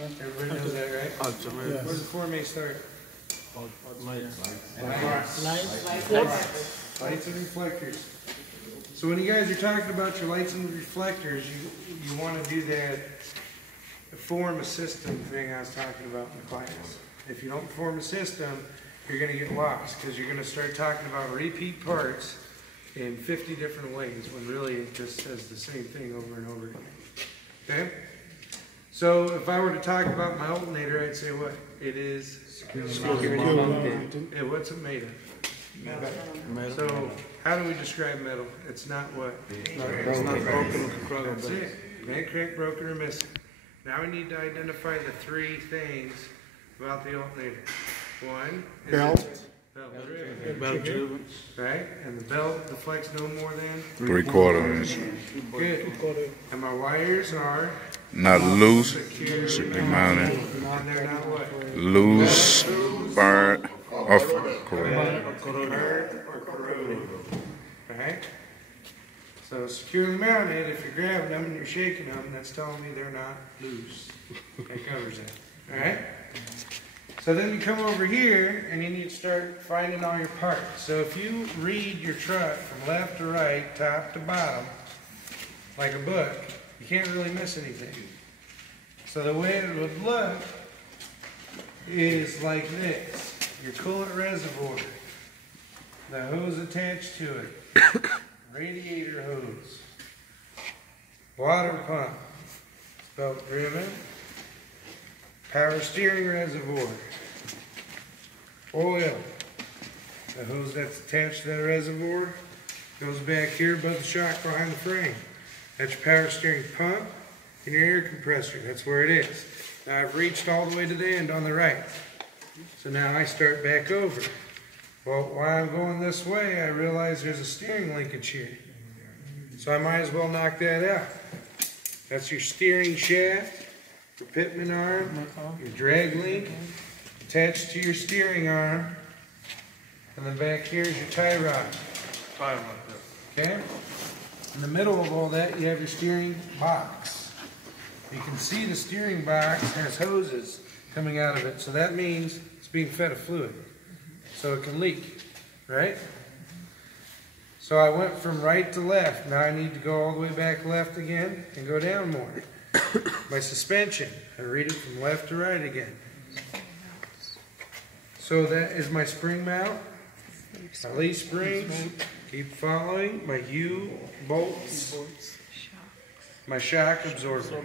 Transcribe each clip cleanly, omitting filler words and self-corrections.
Everybody knows that, right? Where does the 4MA start? Lights and reflectors. So when you guys are talking about your lights and reflectors, you want to do that form a system thing I was talking about in the class. If you don't form a system, you're going to get lost because you're going to start talking about repeat parts in 50 different ways when really it just says the same thing over and over again. Okay? So if I were to talk about my alternator, I'd say what? It is securely mounted. Yeah, what's it made of? Metal. So how do we describe metal? It's not what? It's not broken. That's it. Can't crack, broken, or missing. Now we need to identify the three things about the alternator. One is belt driven. Right? And the belt deflects no more than 3/4 inch. Good. And my wires are not loose, securely mounted. And they're not what? Loose, burnt, or corroded. Right? So securely mounted, if you're grabbing them and you're shaking them, that's telling me they're not loose. That covers it. Alright? So then you come over here and you need to start finding all your parts. So if you read your truck from left to right, top to bottom, like a book, you can't really miss anything. So the way it would look is like this. Your coolant reservoir, the hose attached to it, radiator hose, water pump, belt driven, power steering reservoir, oil, the hose that's attached to that reservoir goes back here above the shock behind the frame. That's your power steering pump and your air compressor. That's where it is. Now I've reached all the way to the end on the right. So now I start back over. Well, while I'm going this way, I realize there's a steering linkage here. So I might as well knock that out. That's your steering shaft, your pitman arm, your drag link attached to your steering arm. And then back here is your tie rod. Okay? In the middle of all that, you have your steering box. You can see the steering box has hoses coming out of it, so that means it's being fed a fluid, so it can leak, right? So I went from right to left. Now I need to go all the way back left again and go down more. My suspension, I read it from left to right again. So that is my spring mount, my leaf springs. Keep following my U-bolts, my shock absorber.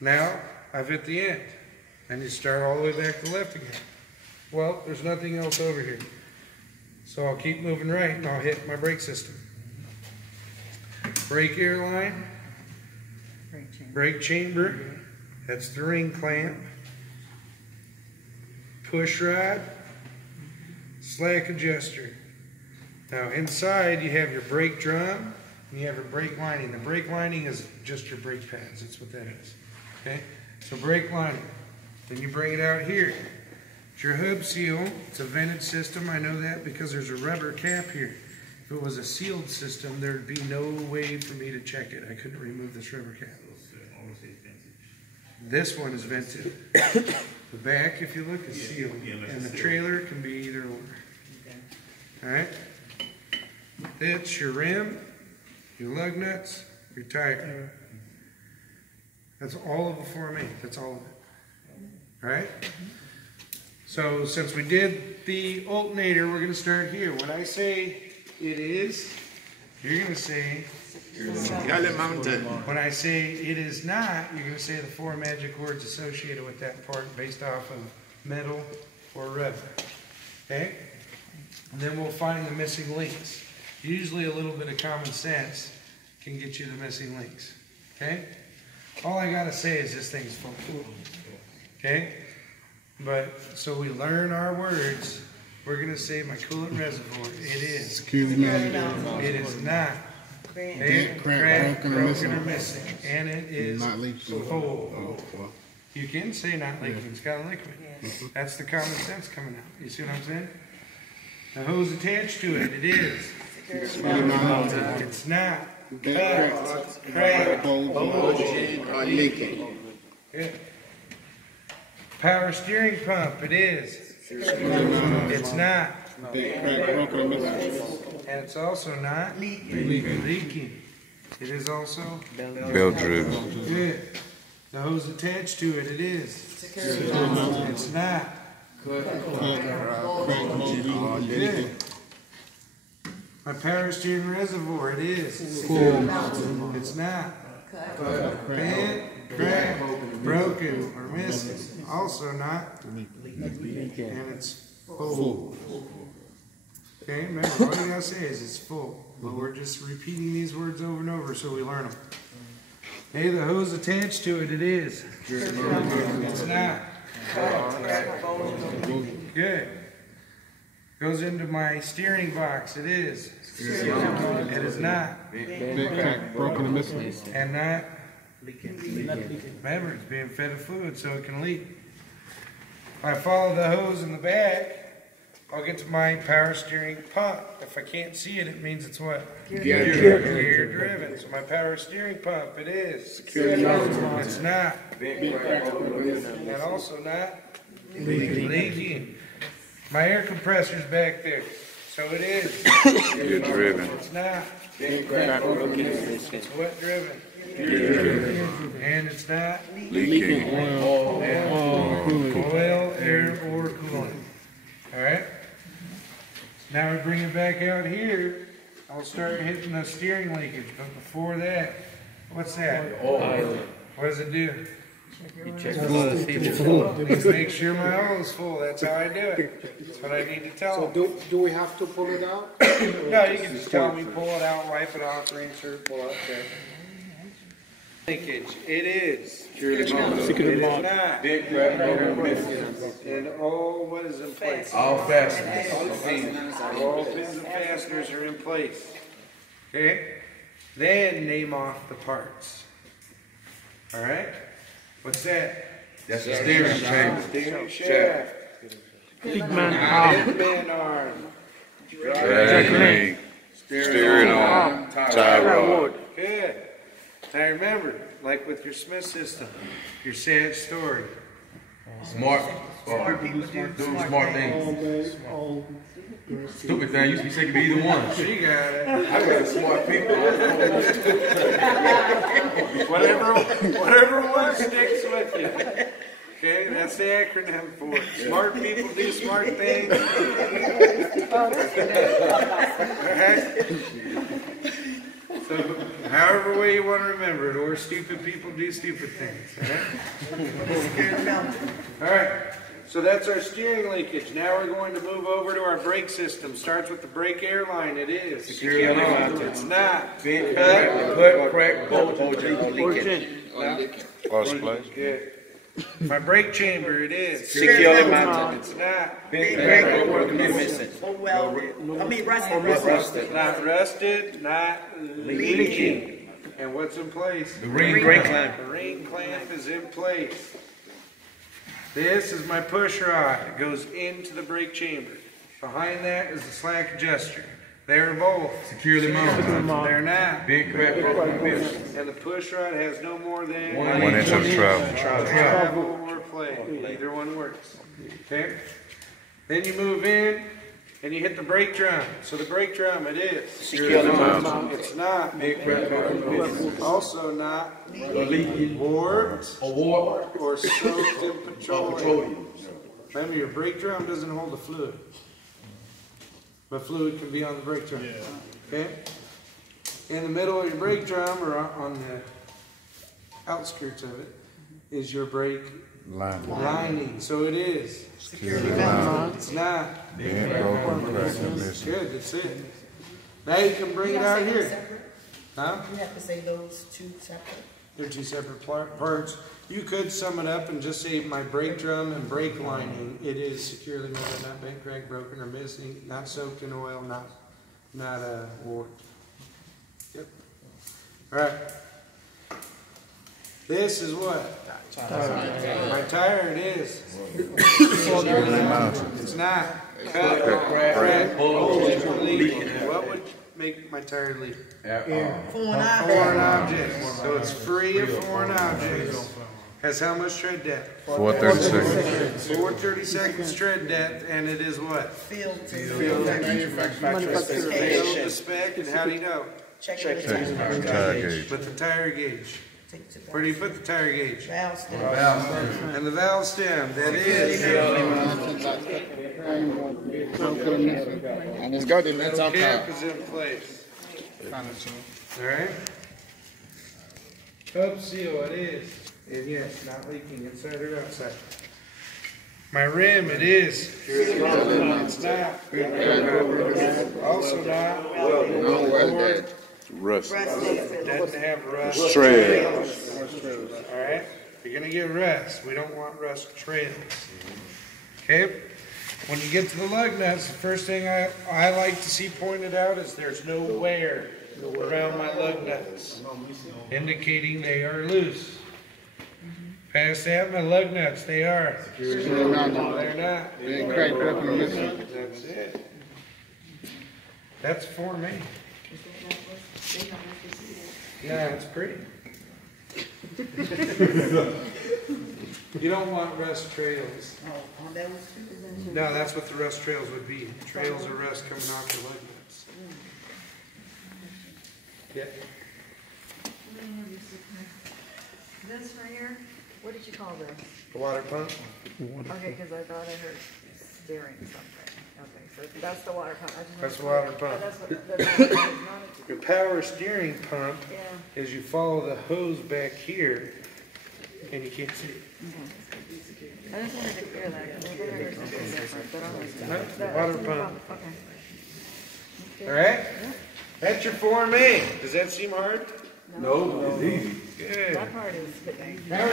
Now I've hit the end. I need to start all the way back to the left again. Well, there's nothing else over here. So I'll keep moving right and I'll hit my brake system. Brake air line, brake chamber, that's the ring clamp, push rod, slack adjuster. Now inside you have your brake drum and you have your brake lining. The brake lining is just your brake pads. That's what that is. Okay? So brake lining. Then you bring it out here. It's your hub seal. It's a vented system. I know that because there's a rubber cap here. If it was a sealed system, there'd be no way for me to check it. I couldn't remove this rubber cap. This one is vented. The back, if you look, is sealed. And the trailer can be either or. Alright? It's your rim, your lug nuts, your tire. That's all of the 4MA. That's all of it. Alright? So since we did the alternator, we're going to start here. When I say it is, you're going to say mounted. When I say it is not, you're going to say the four magic words associated with that part based off of metal or rubber. Okay? And then we'll find the missing links. Usually a little bit of common sense can get you the missing links. Okay? All I got to say is this thing's full. Okay? But, so we learn our words. We're going to say my coolant reservoir. It is. It is not. Cracked, broken, or missing. And it is full. You can say not leaking. It's got a liquid. That's the common sense coming out. You see what I'm saying? The hose attached to it. It is. It's not. Cracked, bulging, or leaking. Good. Power steering pump, it is. It's not. And it's also not leaking. It is also Belt driven. good. The hose attached to it, it is. It's not. Good. My power steering reservoir, it is. It's not. Bent, cracked, broken, or missing. Also not. And it's full. Okay, remember, all you gotta say is it's full. But we're just repeating these words over and over so we learn them. Hey, the hose attached to it, it is. It's not. Good. Goes into my steering box, it is. It is not. Broken and missing. And not leaking. Remember, it's being fed a fluid so it can leak. If I follow the hose in the back, I'll get to my power steering pump. If I can't see it, it means it's what? Gear driven. So my power steering pump, it is. It's not. And also not leaking. My air compressor's back there. So it is. Gear driven. It's not. It's what driven? And it's not Leaking. oil, air, or coolant. Alright? Now we bring it back out here. I'll start hitting the steering leakage. But before that, what's that? Oil. What does it do? Let's make sure my oil is full. That's how I do it. That's what I need to tell them. So do we have to pull it out? No, you can just tell me, pull it out, wipe it off, rinse it, pull it okay. Leakage. It is. It is not. And all what is in place? All fasteners. All pins and fasteners are in place. Okay? Then name off the parts. Alright? What's that? That's the steering chamber. Steering shaft. Big man arm. Drag ring. Steering arm. Tie rod. Good. Now remember, like with your Smith system, your sad story. Smart people do smart things. Stupid thing used to be saying it could be either one. She got it. I got smart people. Whatever one sticks with you. Okay, that's the acronym for it. Smart people do smart things. Alright? So, however way you want to remember it, or stupid people do stupid things. Alright, so that's our steering leakage. Now we're going to move over to our brake system. Starts with the brake air line. It is. It's not. Put, crack, bolt, leaking. Lost place. Good. My brake chamber, it is. Securely mounted. It's not. Rusted. Not rusted, not leaking. And what's in place? The ring clamp. The ring clamp is in place. This is my push rod. It goes into the brake chamber. Behind that is the slack adjuster. They're both Securely mounted. They're not. Big crack, broken, missing. And the push rod has no more than 1 inch of travel. travel or play. Either one works. Okay? Then you move in and you hit the brake drum. So the brake drum, it is. Securely mounted. It's not. Big crack, broken, missing. Also not Leaking. warped Or or soaked in petroleum. Remember, your brake drum doesn't hold the fluid. But fluid can be on the brake drum. Okay? In the middle of your brake drum, or on the outskirts of it, is your brake lining. So it is. It's not. Being broken, cracked, and missing. Good, that's it. Now you can bring it out here. Huh? You have to say those two separate. They're two separate parts. You could sum it up and just say my brake drum and brake lining. It is securely mounted, not bent, cracked, broken, or missing, not soaked in oil, not warped. Yep. All right. This is what? My tire. It is. It's not. Cut, crack, leaking. What would make my tire leak? Foreign Foreign objects. So it's free of foreign objects. has how much tread depth? 436. 432 tread depth, and it is what? Field to Field to spec, and how do you know? check Check it. the tire gauge. With the tire gauge. Take to Where do you put the tire gauge? valve stem. And the valve stem, that is. And it's got the nuts out Cap there. is in place. Alright? Hub seal it is. And yes, not leaking inside or outside. My rim, it is. It's not. Also not. No, well dead. Rust. Doesn't have rust. Trails. Alright? If you're gonna get rust, we don't want rust trails. Okay? When you get to the lug nuts, the first thing I like to see pointed out is there's no wear around my lug nuts, indicating they are loose. Past that, my lug nuts, they are. They're not. They ain't cracked up in the middle. That's it. That's for me. Yeah, it's pretty. You don't want rust trails. On those two. No, that's what the rust trails would be. Trails of rust coming off the lug nuts. Yeah. This right here, what did you call this? The water pump? Okay, because I thought I heard steering something. Okay, so that's the water pump. I just That's the wanted water to- pump. That's what it's not. Your power steering pump Yeah. is you follow the hose back here and you can't see it. I just wanted to clear that because I thought I heard something different, but I was. No, the water pump. Okay. All right? That's your Form A. Does that seem hard? No, it's easy. Good. That part is.